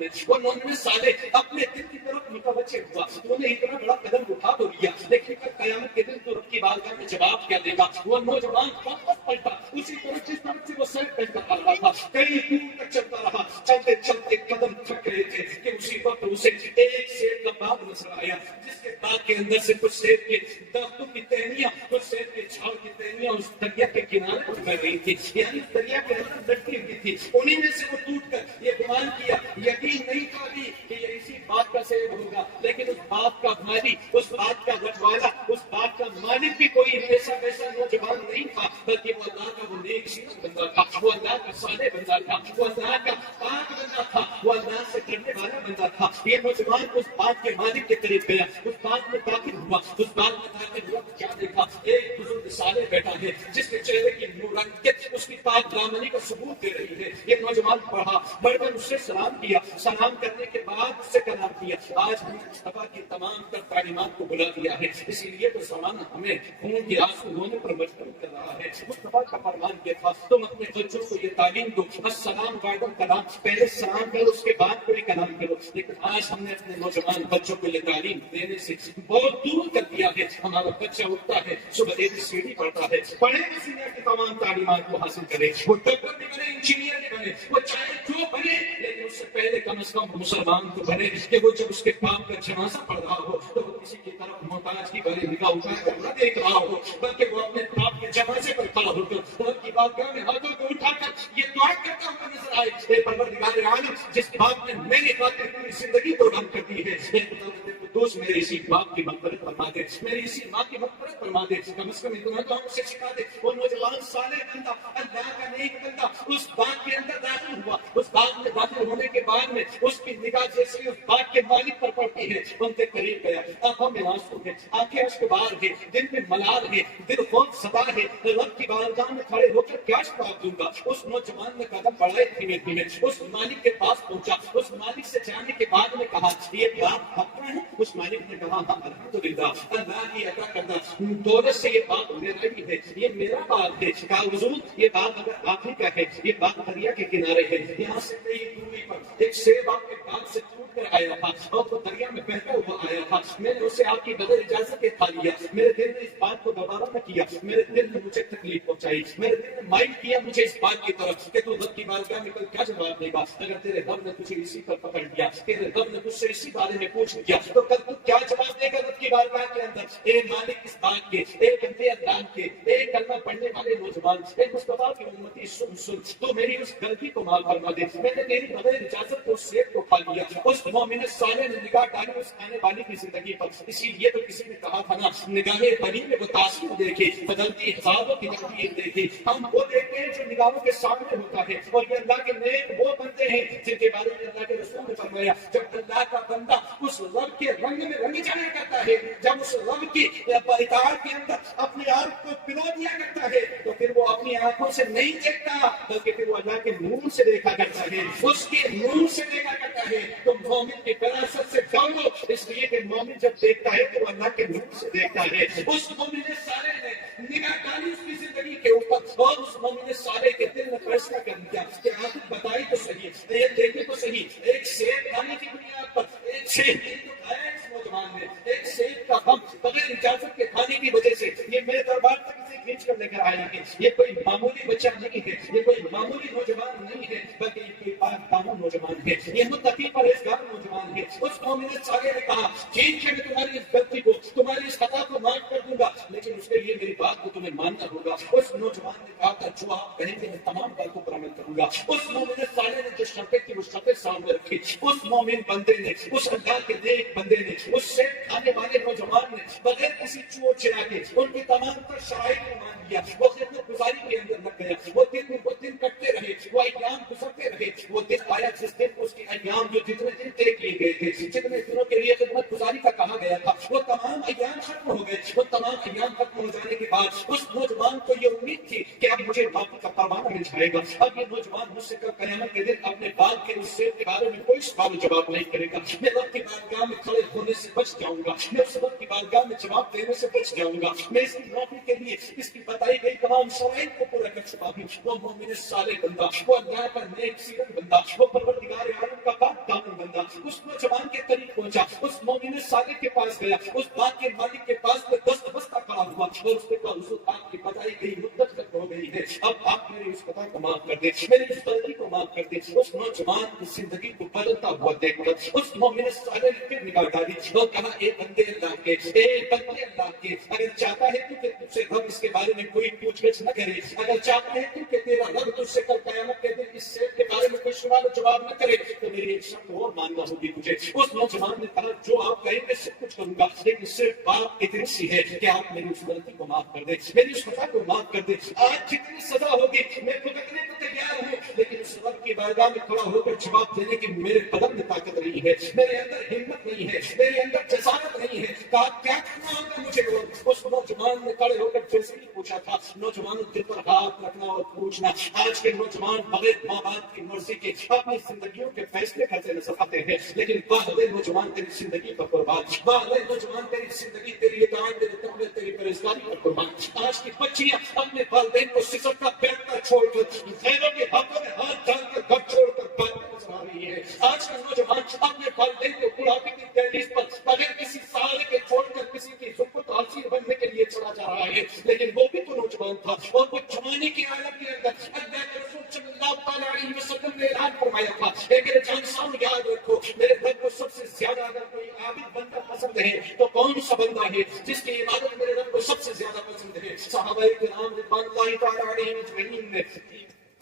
نے وہ مومن صالح اپنے دل کی طرف متوجہ ہوا. انہوں نے اتنا بڑا قدم اٹھا تو لیا لیکن کل قیامت کے دن تو رب کی بارگاہ میں جواب کیا دے گا؟ وہ نوجوان واپس پلٹا اسی طرح جس طرح سے وہ سیر پہنتا آ رہا تھا. کئی دور تک چلتا رہا. چلتے چلتے قدم تھک رہے تھے کہ اسی وقت اسے ایک سیب کا باغ نظر آیا جس کے باغ کے اندر سے کچھ سیب کے درختوں کی ٹہنیاں کچھ سیب کے جھاڑ کی ٹہنیاں اس دریا کے کنارے پر بہ رہی تھی. یعنی دریا کے اندر لٹکی ہوئی تھی. انہیں میں سے وہ ٹوٹ کر یہ گمان کیا, یقین نہیں تھا بھی کہ یہ اسی بات کا سیب ہوگا, لیکن اس بات کا مالی, اس بات کا رکھوالا, اس بات کا مالک بھی کوئی ایسا ویسا نوجوان نہیں تھا, بلکہ وہ اللہ کا وہ نیک سیرت بندہ تھا, وہ اللہ کا صالح بندہ تھا, وہ اللہ کا پاک بندہ تھا, وہ اللہ سے ڈرنے والا بندہ تھا. یہ نوجوان اس بات کے مالک کے قریب گیا, اس بات میں داخل ہوا. اس بات میں داخل ہوا کیا دیکھا؟ ایک بزرگ صالح بیٹھا ہے جس کے چہرے کی نورانیت اس کی پاک دامنی کا ثبوت دے رہی ہے. یہ نوجوان پڑھا, بڑھ کر اس سے سلام کیا. سلام کرنے کے بعد اس سے کلام کیا. آج ہم نے مصطفیٰ کی تمام تر تعلیمات کو بلا دیا ہے, اسی لیے تو زمانہ ہمیں خون کے آنسو ہونے پر مجبور کر رہا ہے. مصطفیٰ کا فرمان یہ تھا, تم اپنے بچوں کو یہ تعلیم دو, السلام بعد کلام, پہلے سلام کرو اس کے بعد کوئی کلام کرو. لیکن آج ہم نے اپنے نوجوان بچوں کو یہ تعلیم دینے سے بہت دور کر دیا ہے. ہمارا بچہ اٹھتا ہے, صبح ایک سیڑھی پڑھتا ہے, پڑھے کسی نے کی تمام تعلیمات کو حاصل کرے, وہ ڈاکٹر بھی بنے, انجینئر بھی بنے, وہ چاہے جو بنے, لیکن اس سے پہلے کم از کم مسلمان تو بنے کہ وہ جب اس کے باپ کا جنازہ پڑھ رہا ہو تو وہ کسی کی طرف محتاج کی بڑی نگاہ اٹھا کر نہ دیکھ رہا ہو, بلکہ وہ اپنے باپ کے جنازے پر کھڑا ہو کر ان کی بارگاہ میں ہاتھوں کو اٹھا کر یہ دعا کرتا ہوا نظر آئے, اے پروردگار عالم, جس باپ نے میری خاطر پوری زندگی قربان کر دی ہے, دوست میرے اسی باپ کی مغفرت فرما دے, میری اسی ماں کی مغفرت فرما دے. کم از کم اتنا تو ہم اسے سکھا دے. وہ نوجوان صالح بندہ, اللہ کا نیک بندہ اس باغ کے اندر داخل ہوا. اس باغ میں داخل ہونے کے بعد میں اس کی نگاہ جیسے اس باغ کے مالک پر پڑتی ہے, ان کے قریب گیا. آنکھوں میں آنسو ہے, آنکھیں اشکبار ہے, دل میں ملال ہے, دل خوف زدہ ہے. رب کی بارگاہ میں کھڑے ہو کر کیا جواب دوں گا؟ اس نوجوان نے قدم بڑھائے دھیمے دھیمے, اس مالک کے پاس پہنچا. اس مالک سے جانے کے بعد میں کہا, یہ باغ آپ کا ہے؟ اس مالک نے کہا, ہاں الحمدللہ, اللہ کی عطا کردہ دولت سے یہ باغ میرا ہی ہے, یہ میرا باغ ہے. کہا حضور, یہ باغ اگر آپ ہی کا ہے, یہ باغ دریا کے کنارے ہے, یہاں سے کئی دوری پر ایک سیب آپ کے باغ سے ٹوٹ کر آیا تھا اور وہ دریا میں بہتا ہوا آیا تھا. میں نے اسے آپ کی بغیر اجازت کے کھا لیا. میرے دل نے اس بات کو دوبارہ نہ کیا, میرے دل نے مجھے تکلیف پہنچائی, میرے دل نے مائل کیا مجھے اس بات کی طرف کہ تو رب کی بارگاہ میں کل کیا جواب دے گا؟ اگر تیرے رب نے تجھے اسی پر پکڑ لیا, تیرے رب نے تجھ سے اسی بارے میں پوچھ لیا, تو کل تو کیا جواب دے گا رب کی بارگاہ کے اندر؟ اے مالک اس باغ کے, اے بندے اللہ کے, اے کلمہ پڑھنے والے نوجوان, اے مصطفیٰ کی امتی, سن سن, تو میری اس غلطی کو معاف فرما دے. میں نے تیری بغیر اجازت کو سیب کو کھا لیا. اس مومن صالح نے نگاہ ڈالی اس آنے والی کی زندگی پر. اسی لیے تو کسی نے کہا تھا نا, نگاہیں بری میں وہ تاثیر دیکھے, بدلتی حسابوں کی تقدیر دیکھے. ہم وہ دیکھتے ہیں جو نگاہوں کے سامنے ہوتا ہے, اور یہ اللہ کے نیک وہ بندے ہیں جن کے بارے میں اللہ کے رسول نے فرمایا, جب اللہ کا بندہ اس رب کے رنگ میں رنگ جایا کرتا ہے, جب اس رب کی اطاعت کے اندر اپنے آپ کو پلو دیا کرتا ہے, تو پھر وہ اپنی آنکھوں سے نہیں دیکھتا, بلکہ پھر وہ اللہ کے نور سے دیکھا کرتا ہے, اس کے نور سے دیکھا کرتا ہے. تو مومن کی فراست سے ڈرو, اس لیے کہ مومن جب دیکھتا ہے تو وہ اللہ کے نور سے دیکھتا ہے. اس مومن صالح نے نگاہ ڈالی اس کی زندگی کے اوپر, اور اس مومن صالح کے دل میں فیصلہ کر دیا کہ آپ بتائی تو صحیح, یہ دیکھے تو صحیح, ایک سیب کھانے کی بنیاد پر ایک سیب تو کھایا اس نوجوان نے, ایک سیب کا غم بغیر اجازت کے کھانے کی وجہ سے یہ میرے دربار تک اسے کھینچ کر لے کر آیا ہے. یہ کوئی معمولی بچہ نہیں ہے, یہ کوئی معمولی نوجوان نہیں ہے, بلکہ یہ کوئی پاک دامن نوجوان ہے, یہ متقی پرہیزگار نوجوان ہے. اس مومن صالح نے کہا, ٹھیک ہے میں تمہاری اس غلطی کو, تمہاری اس خطا کو معاف کر دوں گا, لیکن اس کے لیے میری بات کو تمہیں ماننا ہوگا. اس نوجوان نے کہا تھا, جو آپ کہیں گے میں تمام باتوں پر عمل کروں گا. اس مومن صالح نے جو شرطیں کی وہ شرطیں سامنے رکھی. اس مومن بندے نے, اس اللہ کے نیک بندے نے, اس سے کھانے والے نوجوان نے بغیر کسی چور چرا کے ان کی تمام تر شرائط کو مان لیا. وہ خدمت گزاری کے اندر لگ گیا. وہ دن کٹتے رہے, وہ ایام گزرتے رہے. وہ دن آیا جس دن اس کے ایام جو جتنے دن طے کیے گئے تھے, جتنے دنوں کے لیے خدمت گزاری کا کہا گیا تھا, وہ تمام ایام ختم ہو گئے. وہ تمام ایام ختم ہو جانے کے بعد اس نوجوان کو یہ امید تھی کہ اب مجھے باقی کا پروانہ مل جائے گا. اب یہ نوجوان مجھ سے قیامت کے دن اپنے باغ کے اس سیب کے بارے میں کوئی سوال جواب نہیں کرے گا. میں رب کی بارگاہ میں کھڑے ہونے سے بچ جاؤں گا, میں اس رب کی بارگاہ میں جواب دینے سے بچ جاؤں گا. میں اس کی نوکری کے لیے اس کی بتائی گئی تمام شرائط کو پورا کر چکا ہوں. وہ مومن صالح بندہ, وہ اللہ کا نیک سیرت بندہ, وہ پروردگار عالم کا پاک دامن بندہ اس نوجوان کے قریب پہنچا، اس مومن صالح کے پاس گیا، اس باغ کے مالک کے پاس دست بستہ کھڑا ہوا اور اس نے کہا حضور آپ کی بتائی گئی مدت تک ہو گئی ہے، اب آپ میری اس خطا کو معاف کر دیں، میری اس غلطی کو معاف کر دیں۔ اس نوجوان کی زندگی کو بدلتا ہوا دیکھ کر اس مومن صالح نے پھر نگاہ ڈالی اور کہا اے بندے اللہ کے، اے بندے اللہ کے، اگر چاہتا ہے تو کہ تجھ سے رب اس کے بارے میں کوئی پوچھ گچھ نہ کرے، اگر چاہتا ہے تو کہ تیرا رب تجھ سے کل قیامت کے دن اس شیخ کے بارے میں کوئی سوال و جواب نہ کرے تو میری ایک شرط اور ماننا ہوگی مجھے۔ اس نوجوان نے کہا جو آپ کہیں میں سب کچھ کروں گا، لیکن صرف بات اتنی سی ہے کہ آپ میری اس غلطی کو معاف کر دیں، میری اس خطا کو معاف کر دیں۔ آج جتنی سزا ہوگی میں بھگتنے کو تیار ہوں، لیکن اس رب کی بارگاہ میں کھڑا ہو کر جواب دینے کی میرے بدن میں طاقت نہیں ہے، میرے اندر ہمت نہیں ہے، میرے اندر جسارت نہیں ہے۔ کہا کیا کرنا ہوگا مجھے بولو۔ اس نوجوان نے کھڑے ہو کر جیسے ہی پوچھا تھا، نوجوان دل پر ہاتھ رکھنا اور پوچھنا۔ آج کے نوجوان بغیر ماں باپ کی مرضی کے اپنی زندگیوں کے فیصلے کرتے نظر آتے ہیں، لیکن بعد نوجوان تیری زندگی پر قربان، بعد نوجوان تیری زندگی، تیری اطاعت، تیری تقوی، تیری پرہیزگاری پر قربان۔ آج کی بچیاں اپنے والدین کو سسکتا بیٹھتا چھوڑ کر غیروں کے ہاتھوں میں ہاتھ ڈال کر گھر چھوڑ کر بھاگتی نظر آ رہی ہے۔ آج کا نوجوان اپنے والدین کو بڑھاپے کی دہلیز پر بغیر کسی سہارے کے چھوڑ کر کسی کی ذمت عاصی بننے کے لیے چلا جا رہا ہے، لیکن وہ بھی تو نوجوان تھا اور وہ جوانی کی عالم کے اندر اللہ کے رسول صلی اللہ تعالیٰ علیہ وسلم نے اعلان فرمایا تھا کہ میرے جان سامنے یاد رکھو، میرے رب کو سب سے زیادہ اگر کوئی عابد بندہ پسند ہے تو کون سا بندہ ہے جس کی عبادت میرے رب کو سب سے زیادہ پسند ہے؟ صحابہ کرام رضوان اللہ تعالیٰ علیہم اجمعین نے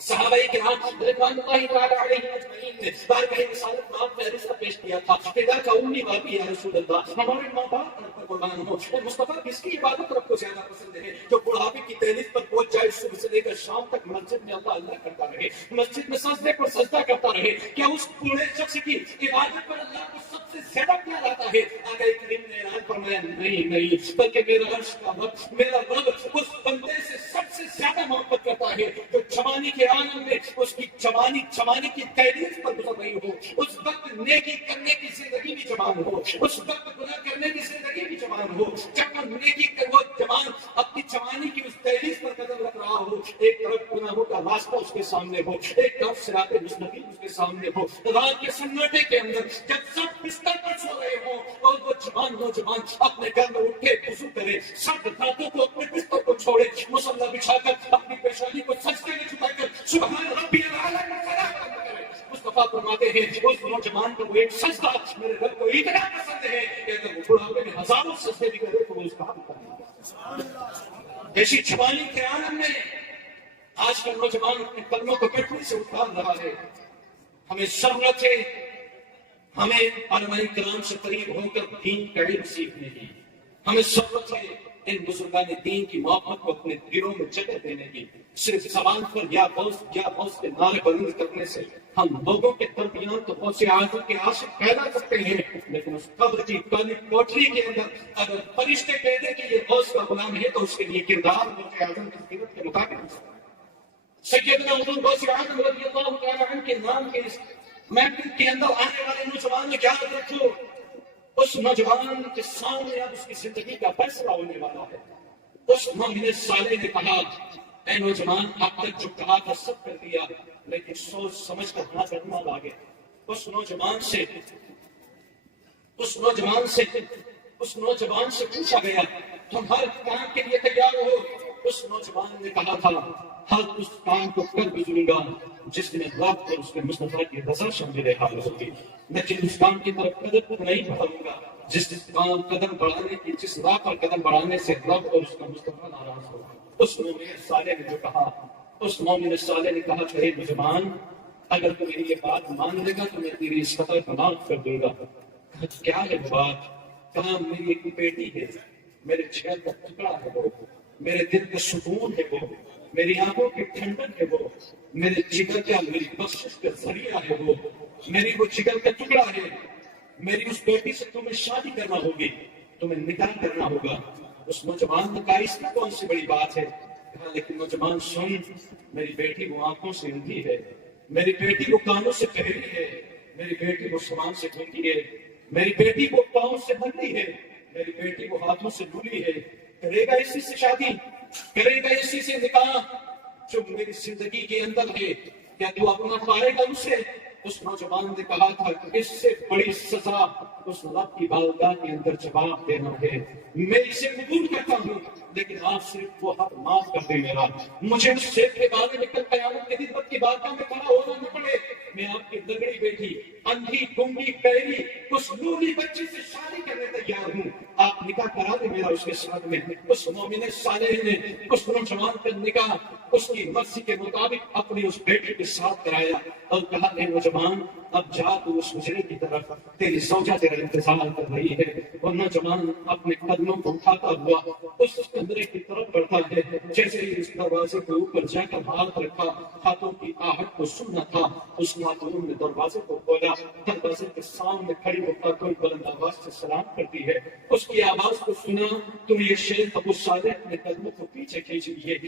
صحابہ کرام رضوان اللہ تعالیٰ علیہم اجمعین نے بارگاہ رسالت میں آپ فہرستہ پیش کیا تھا کہ کا امی باپی یا رسول اللہ، ہمارے ماں باپ پر قربان ہو، مصطفیٰ کس کی عبادت رب کو زیادہ پسند ہے؟ جو بڑھاپے کی دہلیز پر پہنچ جائے، صبح سے لے کر شام تک مسجد میں اللہ اللہ کرتا رہے، مسجد میں سجدے پر سجدہ کرتا رہے، کیا اس بوڑھے شخص کی عبادت پر اللہ کو سب سے زیادہ پیار آتا ہے؟ آقا کریم نے اعلان فرمایا نہیں، بلکہ میرا عرش کا رب، میرا رب اس بندے سے سب سے زیادہ محبت کرتا ہے جو جوانی کے عالم میں اس کی جوانی کی دہلیز پر گزر رہی ہو، اس وقت نیکی کرنے کی زندگی بھی جوان ہو، اس وقت گناہ کرنے کی زندگی بھی جوان ہو، جب وہ نیکی کر وہ جوان اپنی جوانی کی اس دہلیز پر قدم رکھ رہا ہو، ایک طرف گناہوں کا راستہ اس کے سامنے ہو، ایک طرف صراط مستقیم اس کے سامنے ہو، رات کے سناٹے کے اندر جب سب بستر پر سو رہے ہوں اور وہ جوان نوجوان اپنے گھر میں اٹھ کے وضو کرے، سب راتوں کو اپنے بستر کو چھوڑے، مصلی بچھا کر اپنی پیشانی کو سجدے میں جھکا کر سبحان ربی الاعلی کرے، مصطفیٰ فرماتے ہیں اس نوجوان کو وہ ایک سجدہ میرے رب کو اتنا پسند ہے کہ اگر وہ بڑھاپے میں ہزاروں سجدے بھی کرے تو وہ اس کا حق کرے۔ ایسی جوانی کے عالم میں آج کا نوجوان اپنے قدموں کو پٹری سے اتار رہا ہے۔ ہمیں ضرورت ہے ہمیں علماء کرام سے قریب ہو کر دین کا علم سیکھنے کی، ہمیں ضرورت ہے ان بزرگان دین کی محبت کو اپنے دلوں میں جگہ دینے کی۔ صرف زبان پر یا غوث کے نعرے بلند کرنے سے ہم لوگوں کے درمیان تو بہت سے آدھوں کے عاشق پیدا کرتے ہیں، لیکن اس قبر کی کالی کوٹری کے اندر اگر فرشتے کہتے کہ یہ غوث کا غلام ہے تو اس کے لیے کردار غوث اعظم کی قیمت کے مطابق سیدنا حضور غوث اعظم رضی اللہ تعالیٰ عنہ کے نام کے اس محفل کے اندر آنے والے نوجوان نے کیا رکھو، اس نوجوان کے سامنے اب اس کی زندگی کا فیصلہ ہونے والا ہے۔ اس مومن صالح نے کہا اے نوجوان اب تک جو کہا تھا سب کر دیا، لیکن سوچ سمجھ کر ہاتھ رکھنا لاگے۔ اس نوجوان سے پوچھا گیا تم ہر کام کے لیے تیار ہو؟ اس نوجوان نے کہا تھا ہر اس کام کو کر گزروں گا جس میں رب اور اس کے مصطفیٰ کی رضا شامل حال ہوگی، لیکن اس کام کی طرف قدم نہیں بڑھاؤں گا جس راہ پر قدم بڑھانے سے رب اور اس کا مصطفیٰ ناراض ہوگا۔ اس مومن صالح نے جو کہا، اس مومن صالح نے کہا کہ اے نوجوان اگر تو میری یہ بات مان لے گا تو میں تیری اس خطا کو معاف کر دوں گا۔ کیا ہے بات؟ کہا میری ایک بیٹی ہے، میرے جگر کا ٹکڑا ہے وہ، میرے دل کا سکون ہے وہ، میری آنکھوں کی ٹھنڈک ہے وہ، میرے جگر کا میری بخشش کا ذریعہ ہے وہ، میری وہ جگر کا ٹکڑا ہے۔ میری اس بیٹی سے تمہیں شادی کرنا ہوگی، تمہیں نکاح کرنا ہوگا۔ اس نوجوان نے کہا اس میں کون سی بڑی بات ہے؟ کہا لیکن نوجوان سن، میری بیٹی وہ آنکھوں سے اندھی ہے، میری بیٹی وہ کانوں سے بہری ہے، میری بیٹی وہ زبان سے گونگی ہے، میری بیٹی وہ پاؤں سے بندھی ہے، میری بیٹی وہ ہاتھوں سے لولی ہے۔ کرے گا اسی سے شادی، کرے گا اسی سے نکاح جو میری زندگی کے اندر ہے؟ کیا تو اپنا پائے گا اسے؟ اس نوجوان نے کہا تھا اس سے بڑی سزا اس رب کی بارگاہ کے اندر جواب دینا ہے، میں اسے قبول کرتا ہوں، لیکن آپ صرف وہ حق معاف کر دیں میرا، مجھے اس شیخ کے بارے میں کل قیامت کے دن رب کی بارگاہ میں کھڑا ہونا نہ پڑے، میں آپ کی لنگڑی بیٹی، اندھی، گنگی، بہری، اس لولی بچی سے شادی کرنے تیار ہوں، آپ نکاح کرا دیں میرا اس کے ساتھ میں۔ اس مومن صالح نے اس نوجوان کا نکاح اس کی مرضی کے مطابق اپنی اس بیٹی کے ساتھ کرایا اور کہا اے نوجوان اب جا تو اس حجرے کی طرف، تیری زوجہ تیرا انتظار کر رہی ہے۔ اور نوجوان اپنے قدموں کو اٹھاتا ہوا اس کمرے کی طرف بڑھتا ہے، جیسے ہی اس دروازے کے اوپر جا کر ہاتھ رکھا، ہاتھوں کی آہٹ کو سننا تھا، اس خاتون نے دروازے کو کھولا، دروازے کے سامنے کھڑی ہو کر کوئی بلند آواز سے سلام کرتی ہے، اس کی آواز کو سنا تو یہ شیخ ابو صالح اپنے قدموں کو پیچھے کھینچ لیے،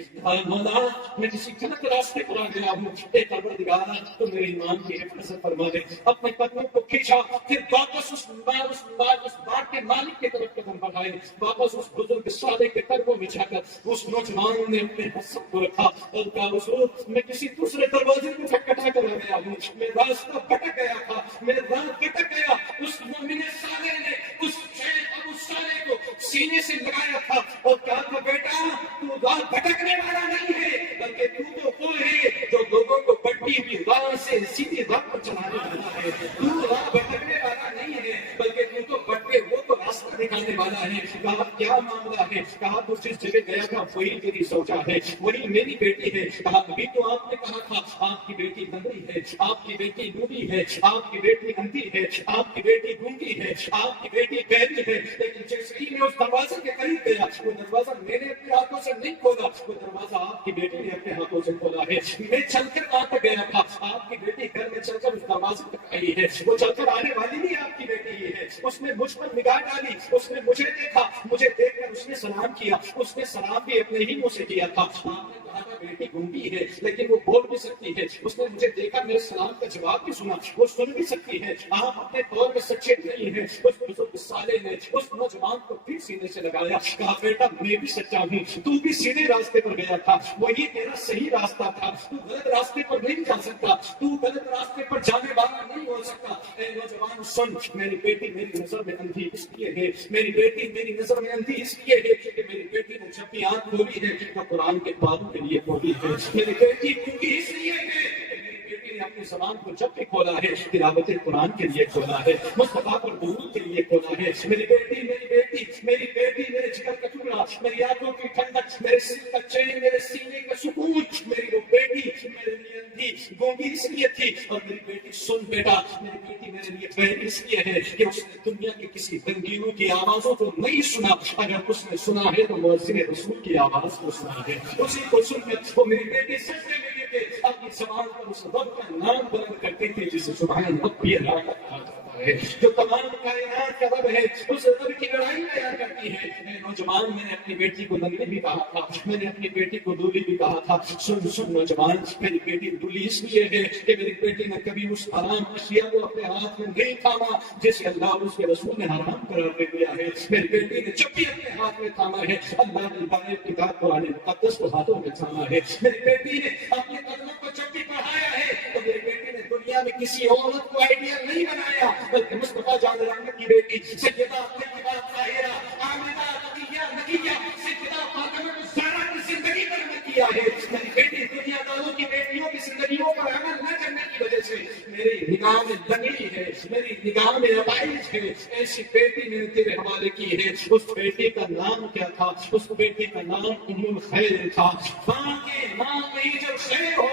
مولا میں کسی غلط راستے پر آ گیا ہوں، اے پروردگار تو میرے ایمان کی حفاظت فرما دے۔ اپنے قدموں کو کھینچا، پھر واپس اس بار کے مالک کی طرف قدم بڑھائے، واپس اس بزرگ صالح کے قدموں میں جا کر اس نوجوان نے اپنے حسن کو رکھا اور کہا حضور میں کسی دوسرے دروازے کو کھٹکھٹا کر آ گیا ہوں، میں راستہ بھٹک گیا تھا، میں راہ بھٹک گیا۔ اس مومن صالح نے اس شیخ ابو صالح کو سینے سے لگایا تھا اور کہا تھا بیٹا تو راہ بھٹکنے والا نہیں ہے، بلکہ تو وہ ہے جو لوگوں کو بڑھتی ہوئی راہ سے سیدھی راہ پر چلانے والا ہے، تو راہ بھٹکنے والا نہیں ہے بلکہ تو بڑھتے وہ تو راستہ دکھانے والا ہے۔ کہا کیا معاملہ ہے؟ کہا تو جس جگہ گیا تھا وہی تیری زوجہ ہے، وہی میری بیٹی ہے۔ کہا ابھی تو آپ نے کہا تھا آپ کی بیٹی لنگڑی ہے، آپ کی بیٹی لولی ہے، آپ کی بیٹی اندھی ہے، آپ کی بیٹی گونگی ہے، آپ کی بیٹی بہری ہے، لیکن جیسے ہی میں اس دروازے کے قریب گیا وہ دروازہ میں نے اپنے ہاتھوں سے نہیں کھولا، وہ دروازہ آپ کی بیٹی نے اپنے ہاتھوں سے کھولا ہے۔ میں چل کر وہاں تک گیا تھا، آپ کی بیٹی گھر میں چل کر اس دروازے تک آئی ہے، وہ چل کر آنے والی بھی آپ کی بیٹی ہی ہے۔ اس نے مجھ پر نگاہ ڈالی، اس نے مجھے دیکھا، مجھے دیکھ کر اس نے سلام کیا، اس نے سلام بھی اپنے ہی منہ سے کیا تھا۔ آپ نے کہا تھا بیٹی گونگی ہے لیکن وہ بول بھی سکتی ہے، اس نے مجھے دیکھا، میرے سلام کا جواب بھی سنا، وہ سن بھی سکتی ہے، آپ اپنے طور میں سچے نہیں ہیں۔ اس بزرگ صالح نے اس نوجوان کو پھر سینے سے لگایا، کہا بیٹا میں بھی سچا ہوں، تو بھی سیدھے راستے پر گیا تھا، وہی تیرا صحیح راستہ تھا، تو غلط راستے پر نہیں جا سکتا، تو غلط راستے پر جانے والا نہیں ہو سکتا۔ اے نوجوان سن، میری بیٹی میری نظر میں اندھی اس لیے ہے، میری بیٹی میری نظر میں اندھی اس لیے ہے کہ میری بیٹی نے جب بھی آنکھ کھولی ہے تو قرآن کے باتوں کے لیے کھولی ہے، میری بیٹی گونگی اس لیے ہے کہ میری بیٹی نے اپنی زبان کو جب بھی کھولا ہے تلاوت قرآن کے لیے کھولا ہے، مصطفیٰ پر درود کے لیے کھولا ہے۔ میری بیٹی میری بیٹی میری بیٹی میرے جگر کا ٹکڑا، میری آنکھوں کی ٹھنڈک، میرے سر کا چین، میرے سینے کا سکون، میری وہ بیٹی میرے لیے اندھی گونگی اس لیے تھی۔ اور میری بیٹی سن بیٹا، میری بیٹی میرے لیے بہری اس لیے ہے کہ اس نے دنیا کے کسی رنگینوں کی آوازوں کو نہیں سنا، اگر اس نے سنا ہے تو مؤذن رسول کی آواز کو سنا ہے، اسی کو سن کر وہ میری بیٹی سجدے میں گر کے اپنی زبان پر اس رب کا نام بلند کرتی تھی جسے سبحان ربی الاعلی کہا جاتا ہے، جو تمام کائنات کا رب ہے، اس رب کی لڑائی بیان کرتی ہے۔ اے نوجوان میں نے اپنی بیٹی کو لنگڑی بھی کہا تھا، میں نے اپنی بیٹی کو لولی بھی کہا تھا، سن سن نوجوان، میری بیٹی لولی اس لیے ہے کہ میری بیٹی نے کبھی اس حرام اشیاء کو اپنے ہاتھ میں نہیں تھاما جسے اللہ اور اس کے رسول نے حرام قرار دے دیا ہے، میری بیٹی نے جب بھی اپنے ہاتھ میں تھاما ہے اللہ کی باقی کتاب قرآن مقدس کو ہاتھوں میں تھاما ہے، میری بیٹی نے اپنے قدموں کو جب بھی بڑھایا ہے تو میری بیٹی نے دنیا میں کسی عورت کو آئیڈیا نہیں بنایا بلکہ مصطفیٰ جان رحمت کی بیٹی سیدہ طیبہ طاہرہ آمنہ تقیہ نقیہ سیدہ فاطمہ الزہرا کی زندگی پر عمل کیا ہے۔ میری بیٹی دنیا داروں کی بیٹیوں کی زندگیوں پر عمل نہ کرنے کی وجہ سے میری نگاہ میں لنگڑی ہے، میری نگاہ میں عوائج ہے، ایسی بیٹی میں نے تیرے حوالے کی ہے۔ اس بیٹی کا نام کیا تھا؟ اس بیٹی کا نام ام الخیر تھا۔ ماں کے ماں میں جو خیر ہو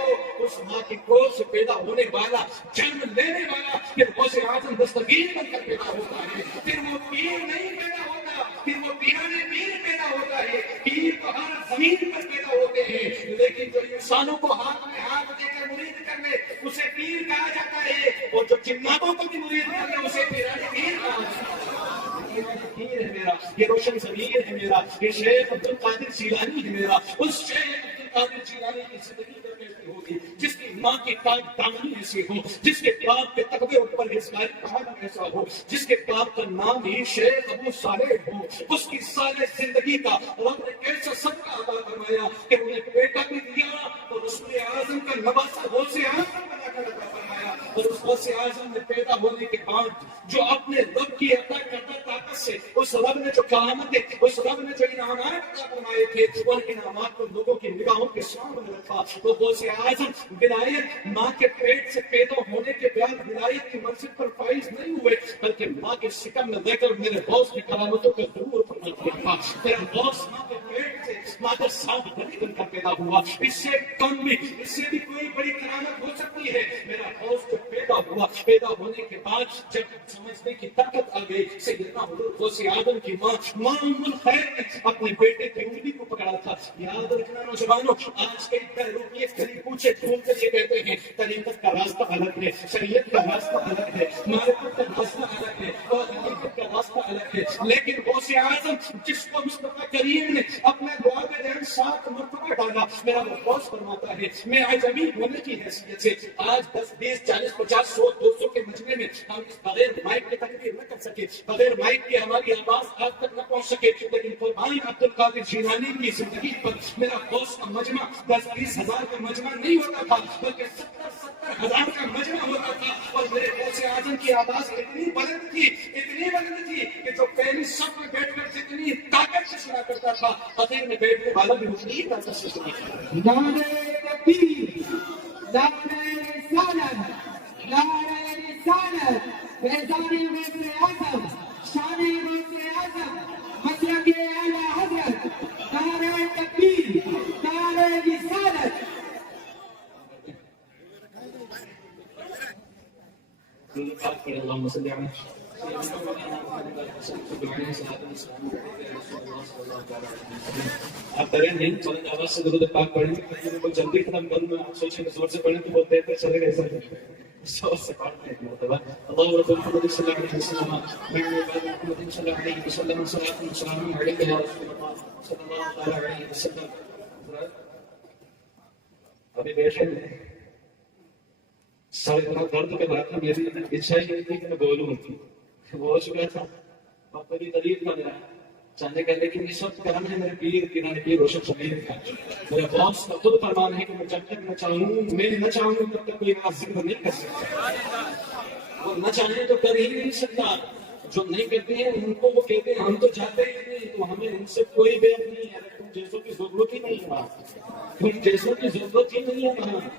اس ماں کی گود سے پیدا ہونے والا، جنم لینے والا پھر غوث اعظم دستگیر بن کر پیدا ہوتا ہے، پھر وہ پیر نہیں پیدا ہوتا، پھر وہ پیرانے پیر پیدا ہوتا ہے۔ پیر تو ہر زمین پر پیدا ہوتے ہیں لیکن جو انسانوں کو ہاتھ میں ہاتھ دے کر مرید کر لے اسے پیر کہا جاتا ہے، اور جو جناتوں کو بھی مرید کر لے اسے پیرانے پیر کہا جاتا ہے۔ یہ پیر ہے میرا، یہ روشن ضمیر ہے میرا، یہ شیخ عبد القادر جیلانی ہے میرا۔ اس شیخ عبد القادر جیلانی کی زندگی میں کیسی ہوگی جس کی ماں کی پاک دامنی ایسی ہو، جس کے باپ کے تقوی اوپر اسماعیل کہانی ایسا ہو، جس کے باپ کا نام ہی شیخ ابو صالح ہو، اس کی سال زندگی کا رب نے کیسا صدقہ عطا فرمایا کہ انہیں بیٹا بھی دیا اور رسول اعظم کا نواسا غوث اعظم بنا کر عطا فرمایا، اور اس غوث اعظم نے پیدا ہونے کے بعد جو اپنے رب کی عطا کردہ طاقت سے اس رب نے جو کرامتیں، اس رب نے جو انعامات عطا فرمائے تھے، ان انعامات کو لوگوں کی نگاہوں کے سامنے رکھا. تو غوث اعظم ولایت ماں کے پیٹ سے پیدا ہونے کے بعد ولایت کی منصب پر فائز نہیں ہوئے، بلکہ ماں کے شکم میں لے کر میرے غوث کی کرامتوں کا ظہور فرماتے رکھا. میرا غوث ماں کے پیٹ سے مادر صاحب بن کر پیدا ہوا. اس سے کم بھی، اس سے بھی کوئی بڑی کرامت ہو سکتی ہے. میرا غوث جو پیدا ہوا، پیدا ہونے کے بعد جب سمجھنے کی طاقت آ گئی، سیدنا حضرت غوث اعظم کی ماں ام الخیر نے اپنے بیٹے کی انگلی کو پکڑا تھا. یاد رکھنا نوجوانوں، آج کئی بہروپیت کہیں پوچھے ڈھونڈ کر یہ کہتے ہیں طریقت کا راستہ الگ ہے، شریعت کا راستہ الگ ہے، معرفت کا راستہ الگ ہے اور حقیقت کا راستہ الگ ہے. لیکن غوث اعظم جس کو مصطفیٰ کریم نے اپنے دعا کے دہن 7 مرتبہ ڈالا، میرا وہ غوث فرماتا ہے میں عجمی ہونے کی حیثیت سے آج 10 20 40 50 100 200 کے مجمع میں ہم اس بغیر مائک کے تقریر نہ کر سکے، بغیر مائک کے ہماری آواز آپ تک نہ پہنچ سکے، لیکن قربانی عبد القادر جیلانی کی زندگی پر میرا غوث کا مجمع 10 20 ہزار کا مجمع نہیں ہوتا تھا، بلکہ 70 ہزار کا مجمع ہوتا تھا. اور میرے غوث اعظم کی آواز اتنی بلند تھی کہ جو پہلی صف میں بیٹھ کر جتنی طاقت سے سنا کرتا تھا، اخیر میں بیٹھنے والا بھی اتنی طاقت سے سنا کرتا تھا. نعرہ تکبیر، نعرہ رسالت، نعرہ رسالت، فیضان غوث اعظم، شان غوث اعظم، مسلک اعلی حضرت، نعرہ تکبیر، نعرہ رسالت. اللهم صل على آپ کریں نہیں چلیں آواز سے درود پاک پڑھیں گے کوئی جلدی ختم کروں میں آپ سوچیں کہ زور سے پڑھیں تو بہت دیر تک چلے گا. زور سے پڑھتے ہیں مرتبہ اللہ رب محمد صلی اللہ علیہ وسلم محمد صلی اللہ علیہ وسلم صلاۃ و سلام علیک یا رسول اللہ صلی اللہ علیہ وسلم. ابھی بیٹھے ہیں سارے طرح درد کے بعد میری اچھا ہی نہیں تھی کہ میں بولوں، وہ ہو چکا تھا وقت بھی قریب کا میرا چاہنے کا، لیکن اس وقت کرم ہے میرے پیر پیرانے پیر روشن شمیر کا. میرے باس کا خود فرمان ہے کہ میں جب تک نہ چاہوں میں نہ چاہوں تب تک کوئی نہ ذکر نہیں کر سکتا، وہ نہ چاہیں تو کر ہی نہیں سکتا. جو نہیں کرتے ہیں ان کو وہ کہتے ہیں ہم تو چاہتے ہی نہیں، تو ہمیں ان سے کوئی بیعت نہیں ہے. تم جیسوں کی ضرورت ہی نہیں ہے وہاں، تم جیسوں کی ضرورت ہی نہیں ہے وہاں،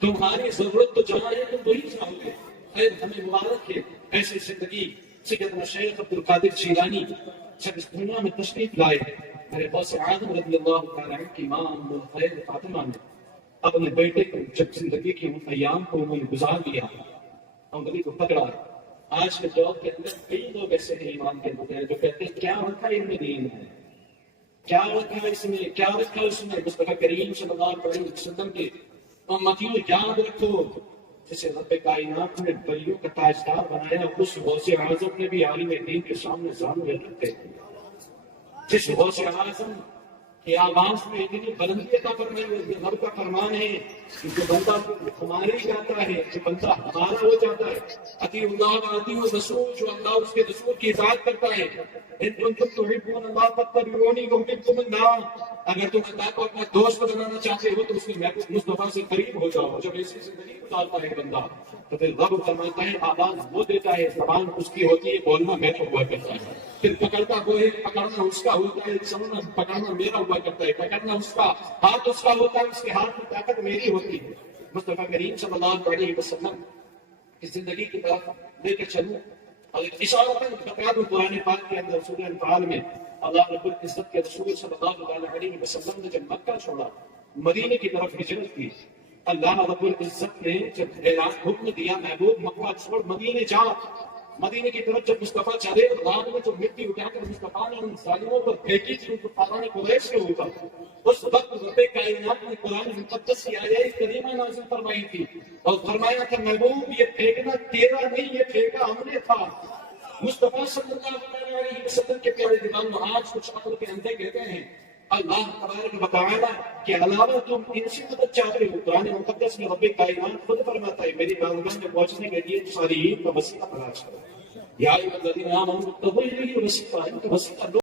تمہاری ضرورت تو جہاں ہے تم وہی چاہو گے. خیر ہمیں مبارک ہے ایسی زندگی. سیدنا شیخ عبد القادر جیلانی جب اس دنیا میں تشریف لائے، میرے غوث اعظم رضی اللہ تعالیٰ عنہ کی ماں ام الخیر فاطمہ نے اپنے بیٹے کو جب زندگی کے ان ایام کو انہوں نے گزار دیا، انگلی کو پکڑا. آج کے دور کے اندر کئی لوگ ایسے ہیں ایمان کے اندر جو کہتے ہیں کیا رکھا ہے ان میں دین ہے، کیا رکھا ہے اس میں، کیا رکھا ہے اس میں. مصطفیٰ کریم صلی اللہ علیہ وسلم کے امتیوں یاد رکھو جسے رب کائنات نے بلیوں کا تاجدار بنایا، اس غوث اعظم نے بھی عالم دین کے سامنے زانو رکھتے ہیں. جس غوث اعظم کی آواز میں اتنی بلندی عطا فرمائی ہوئی، رب کا فرمان ہے کہ جو بندہ ہمارے ہی جاتا ہے، جو بندہ ہمارا ہو جاتا ہے، اطیع اللہ و اطیع الرسول، جو اللہ اور اس کے رسول کی اطاعت کرتا ہے. ان کنتم تحبون اللہ فاتبعونی یحببکم اللہ. اگر تم اللہ کو اپنا دوست بنانا چاہتے ہو تو اس میں مصطفیٰ سے قریب ہو جاؤ. جب ایسی زندگی گزارتا ہے بندہ تو پھر رب فرماتا ہے آواز وہ دیتا ہے، زبان اس کی ہوتی ہے، بولنا میں تو ہوا کرتا ہے. پھر پکڑتا وہ ہے، پکڑنا اس کا ہوتا ہے، سمجھنا پکڑنا میرا ہوا کرتا ہے، پکڑنا اس کا، ہاتھ اس کا ہوتا ہے، اس کے ہاتھ میں طاقت میری ہوتی ہے. مصطفیٰ کریم صلی اللہ علیہ وسلم کی زندگی کی طرف لے کے چلوں اور اشارتاً بتا دوں قرآن پاک کے اندر سورہ انفال میں اللہ رب العزت کے رسول صلی اللہ علیہ وسلم نے جب مکہ چھوڑا، مدینے کی طرف ہجرت کی، اللہ رب العزت نے جب حکم دیا محبوب مکہ چھوڑ مدینے جا. مدینے کی طرف جب مصطفیٰ چلے، رات میں جو مٹی اٹھا کر مصطفیٰ نے ان ظالموں پر پھینکی تھی، ان کو پارانے قریش کے اوپر، اس وقت رب کائنات نے قرآن مقدس کی آیات کریمہ نازل فرمائی تھی اور فرمایا تھا محبوب یہ پھینکنا تیرا نہیں، یہ پھینکا ہم نے تھا. مصطفیٰ صلی اللہ علیہ وسلم کے پیارے دیوان آج کچھ عقل کے اندھے کہتے ہیں اللہ تبارک و تعالیٰ کے علاوہ تم ان سے مدد چاہتے ہو. قرآن مقدس میں رب کائنات خود فرماتا ہے میری بارگاہ میں پہنچنے کے لیے صالحین کا وسیلہ تلاش کرو. یا ایھا الذین آمنوا اتقوا اللہ وسیلہ